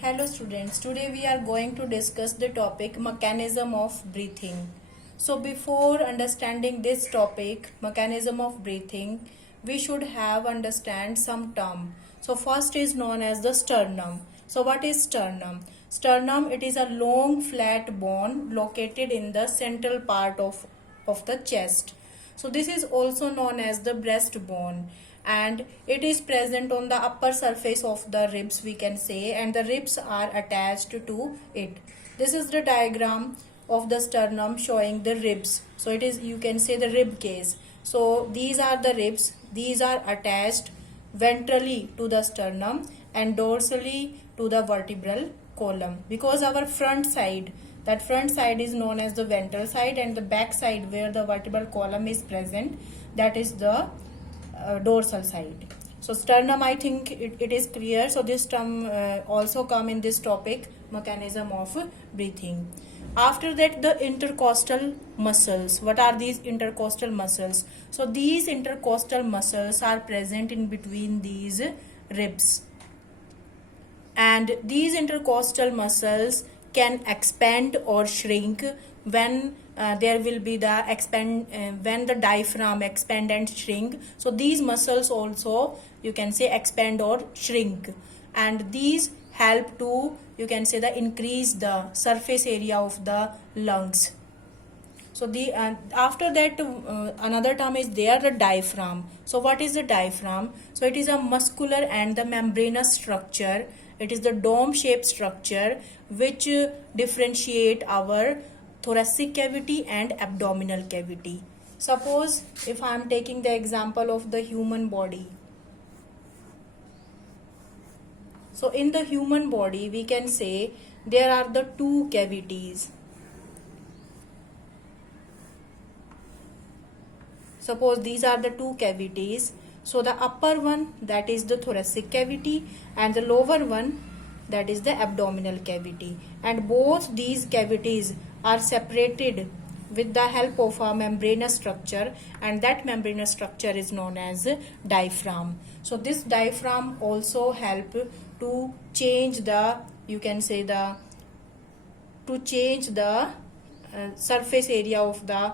Hello students, today we are going to discuss the topic mechanism of breathing. So before understanding this topic, mechanism of breathing, we should have understand some term. So first is known as the sternum. So what is sternum? Sternum, it is a long flat bone located in the central part of the chest. So this is also known as the breastbone, and it is present on the upper surface of the ribs, we can say, and the ribs are attached to it. This is the diagram of the sternum showing the ribs. So it is, you can say, the rib cage. So these are the ribs. These are attached ventrally to the sternum and dorsally to the vertebral column, because our front side, that front side is known as the ventral side, and the back side where the vertebral column is present, that is the dorsal side. So sternum, I think it is clear. So this term also come in this topic, mechanism of breathing. After that, the intercostal muscles. What are these intercostal muscles? So these intercostal muscles are present in between these ribs, and these intercostal muscles can expand or shrink when there will be the when the diaphragm expand and shrink. So these muscles also, you can say, expand or shrink, and these help to, you can say, the increase the surface area of the lungs. So the after that, another term is there, the diaphragm. So what is the diaphragm? So it is a muscular and the membranous structure. It is the dome shaped structure which differentiate our thoracic cavity and abdominal cavity. Suppose if I am taking the example of the human body. So in the human body, we can say there are the two cavities. Suppose these are the two cavities. So the upper one, that is the thoracic cavity, and the lower one, that is the abdominal cavity. And both these cavities are separated with the help of a membranous structure, and that membranous structure is known as diaphragm. So this diaphragm also help to change the, you can say, the to change the surface area of the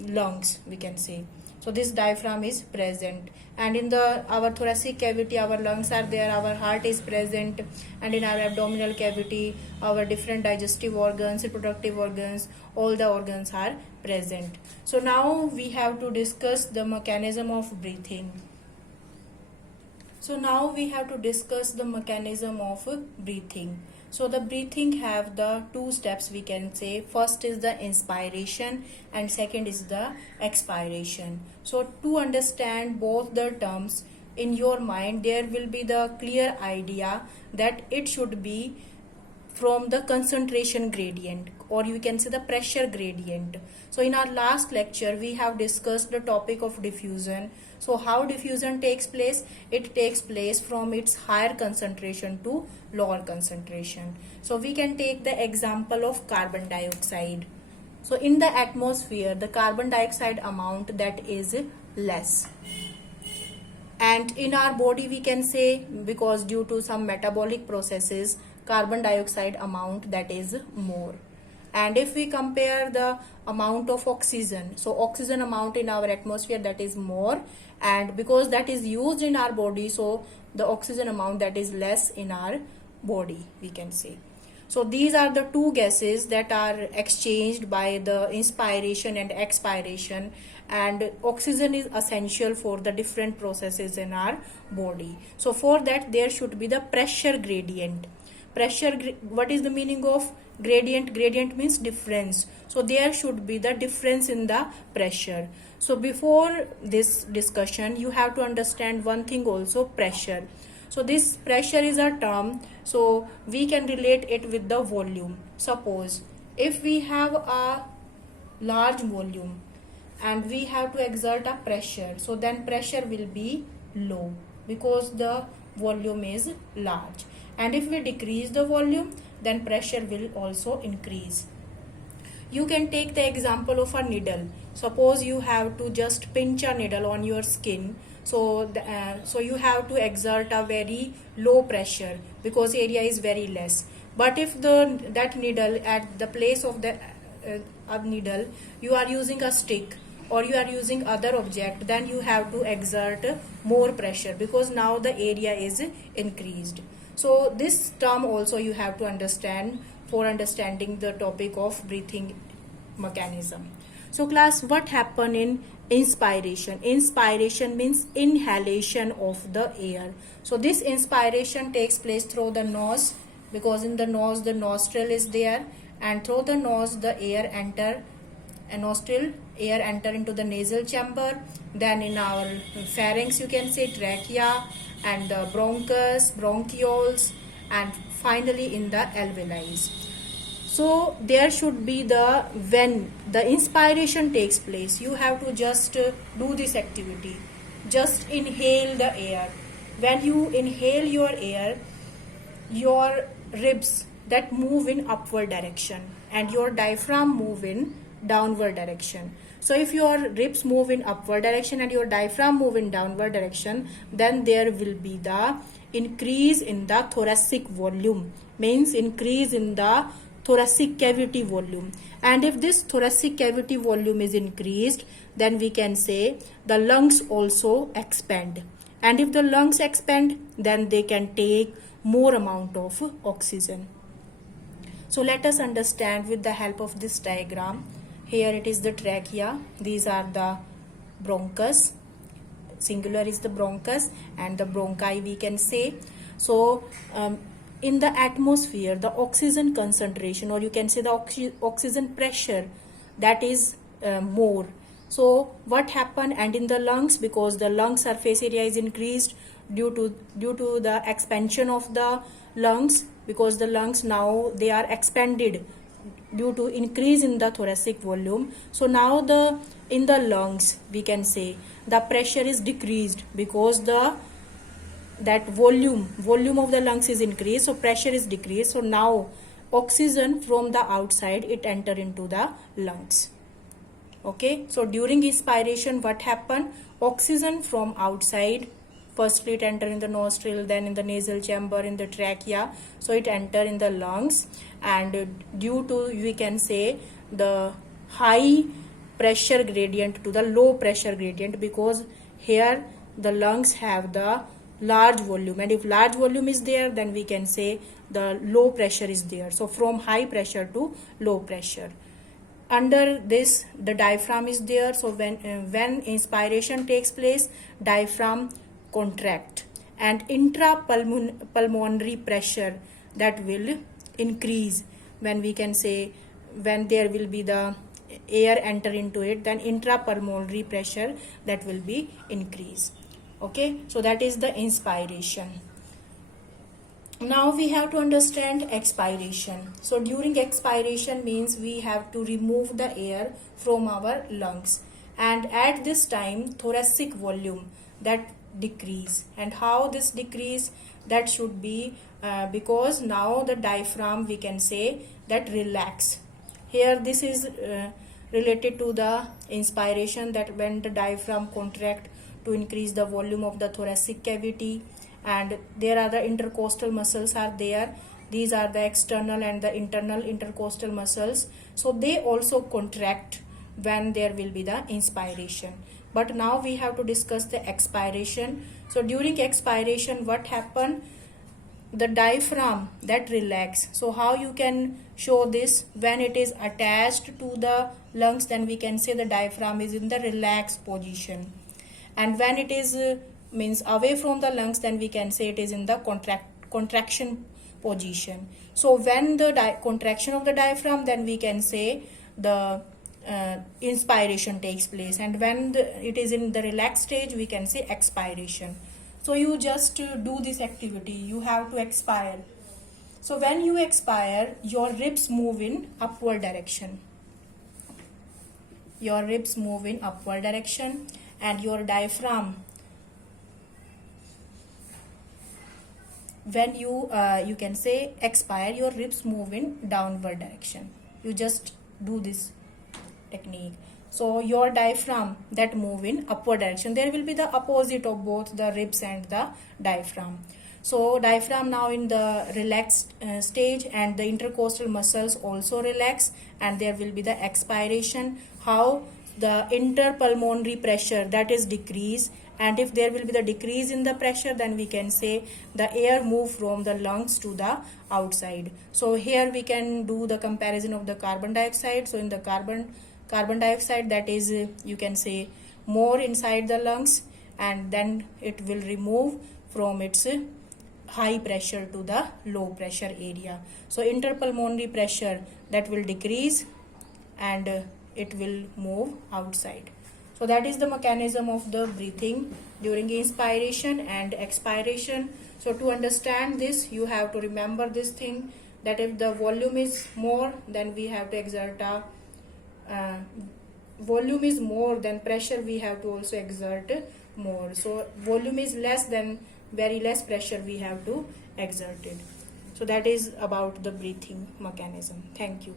lungs, we can say. So this diaphragm is present, and in the our thoracic cavity our lungs are there, our heart is present, and in our abdominal cavity our different digestive organs, reproductive organs, all the organs are present. So now we have to discuss the mechanism of breathing. So now we have to discuss the mechanism of breathing. So the breathing have the two steps, we can say. First is the inspiration and second is the expiration. So to understand both the terms in your mind, there will be the clear idea that it should be from the concentration gradient, or you can say the pressure gradient. So in our last lecture we have discussed the topic of diffusion. So how diffusion takes place? It takes place from its higher concentration to lower concentration. So we can take the example of carbon dioxide. So in the atmosphere, the carbon dioxide amount, that is less, and in our body we can say, because due to some metabolic processes, carbon dioxide amount, that is more. And if we compare the amount of oxygen, so oxygen amount in our atmosphere, that is more, and because that is used in our body, so the oxygen amount, that is less in our body, we can say. So these are the two gases that are exchanged by the inspiration and expiration, and oxygen is essential for the different processes in our body. So for that there should be the pressure gradient. What is the meaning of gradient? Gradient means difference. So there should be the difference in the pressure. So before this discussion you have to understand one thing also, pressure. So this pressure is a term, so we can relate it with the volume. Suppose if we have a large volume and we have to exert a pressure, so then pressure will be low because the volume is large. And if we decrease the volume, then pressure will also increase. You can take the example of a needle. Suppose you have to just pinch a needle on your skin. So you have to exert a very low pressure because area is very less. But if that needle, at the place of the needle, you are using a stick or you are using other object, then you have to exert more pressure because now the area is increased. So this term also you have to understand for understanding the topic of breathing mechanism. So class, what happen in inspiration? Inspiration means inhalation of the air. So this inspiration takes place through the nose, because in the nose the nostril is there, and through the nose the air enter, and nostril air enter into the nasal chamber. Then in our pharynx you can say trachea, and the bronchus, bronchioles, and finally in the alveoli. So there should be when the inspiration takes place, you have to just do this activity. Just inhale the air. When you inhale your air, your ribs that move in upward direction and your diaphragm move in downward direction. So if your ribs move in upward direction and your diaphragm move in downward direction, then there will be the increase in the thoracic volume, means increase in the thoracic cavity volume. And if this thoracic cavity volume is increased, then we can say the lungs also expand. And if the lungs expand, then they can take more amount of oxygen. So let us understand with the help of this diagram. Here it is the trachea, these are the bronchus, singular is the bronchus, and the bronchi we can say. So in the atmosphere, the oxygen concentration, or you can say the oxygen pressure, that is more. So what happened? And in the lungs, because the lung surface area is increased due to the expansion of the lungs, because the lungs now they are expanded due to increase in the thoracic volume. So now in the lungs we can say the pressure is decreased because that volume of the lungs is increased, so pressure is decreased. So now oxygen from the outside it enter into the lungs. Okay, so during inspiration what happened? Oxygen from outside, firstly it enter in the nostril, then in the nasal chamber, in the trachea, so it enter in the lungs. And due to, we can say, the high pressure gradient to the low pressure gradient, because here the lungs have the large volume, and if large volume is there, then we can say the low pressure is there. So from high pressure to low pressure. Under this the diaphragm is there. So when inspiration takes place, diaphragm contract, and intrapulmonary pressure that will increase. When we can say, when there will be the air enter into it, then intrapulmonary pressure that will be increased. Okay, so that is the inspiration. Now we have to understand expiration. So during expiration means we have to remove the air from our lungs, and at this time thoracic volume that decrease. And how this decrease? That should be because now the diaphragm we can say that relax. Here this is related to the inspiration, that when the diaphragm contract to increase the volume of the thoracic cavity, and there are the intercostal muscles are there. These are the external and the internal intercostal muscles, so they also contract when there will be the inspiration. But now we have to discuss the expiration. So during expiration what happen? The diaphragm that relax. So how you can show this? When it is attached to the lungs, then we can say the diaphragm is in the relaxed position, and when it is means away from the lungs, then we can say it is in the contraction position. So when the contraction of the diaphragm, then we can say the inspiration takes place, and when it is in the relaxed stage, we can say expiration. So you just do this activity, you have to expire. So when you expire, your ribs move in upward direction. Your ribs move in upward direction, and your diaphragm, when you can say expire, your ribs move in downward direction. You just do this technique. So your diaphragm that move in upward direction. There will be the opposite of both the ribs and the diaphragm. So diaphragm now in the relaxed stage, and the intercostal muscles also relax, and there will be the expiration. How the interpulmonary pressure that is decrease, and if there will be the decrease in the pressure, then we can say the air move from the lungs to the outside. So here we can do the comparison of the carbon dioxide. So in the carbon dioxide, that is you can say more inside the lungs, and then it will remove from its high pressure to the low pressure area. So interpulmonary pressure that will decrease, and it will move outside. So that is the mechanism of the breathing during inspiration and expiration. So to understand this, you have to remember this thing, that if the volume is more, then we have to exert a volume is more than pressure, we have to also exert more. So volume is less, then very less pressure we have to exert it. So that is about the breathing mechanism. Thank you.